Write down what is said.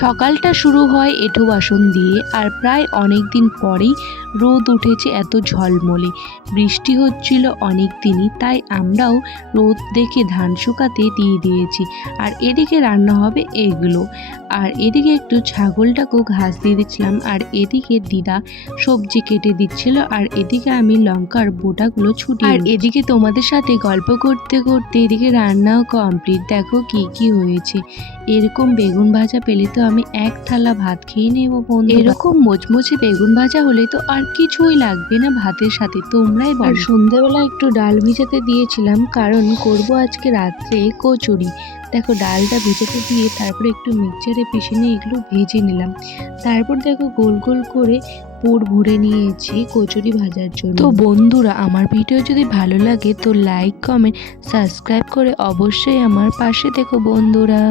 সকালটা শুরু হয় এঁঠো বাসন দিয়ে, আর প্রায় অনেক দিন পরেই রোদ উঠেছে এত ঝলমলে। বৃষ্টি হচ্ছিল অনেক দিনই, তাই আমরাও রোদ দেখে ধান শুকাতে দিয়ে দিয়েছি। আর এদিকে রান্না হবে এগুলো, আর এদিকে একটু ছাগলটাকেও ঘাস দিয়ে দিচ্ছিলাম, আর এদিকে দিদা সবজি কেটে দিচ্ছিল, আর এদিকে আমি লঙ্কার বোটাগুলো ছুটিয়ে, আর এদিকে তোমাদের সাথে গল্প করতে করতে এদিকে রান্নাও কমপ্লিট। দেখো কি কি হয়েছে। এরকম বেগুন ভাজা পেলে তো আমি এক থালা ভাত খেয়ে নেব বন্ধু। এরকম মোচমোচে বেগুন ভাজা হলে তো আর কিছুই লাগবে না ভাতের সাথে, তোমরাই বলো। আর সন্ধ্যাবেলা একটু ডাল ভিজাতে দিয়েছিলাম, কারণ করব আজকে রাত্রে কচুরি। দেখো ডালটা ভিজাতে দিয়ে তারপরে একটু মিক্সচারে পিষে নিয়ে এগুলো ভেজে নিলাম। তারপর দেখো গোল গোল করে পুর ভরে নিয়েছি কচুরি ভাজার জন্য। তো বন্ধুরা, আমার ভিডিও যদি ভালো লাগে তো লাইক, কমেন্ট, সাবস্ক্রাইব করে অবশ্যই আমার পাশে থেকো বন্ধুরা।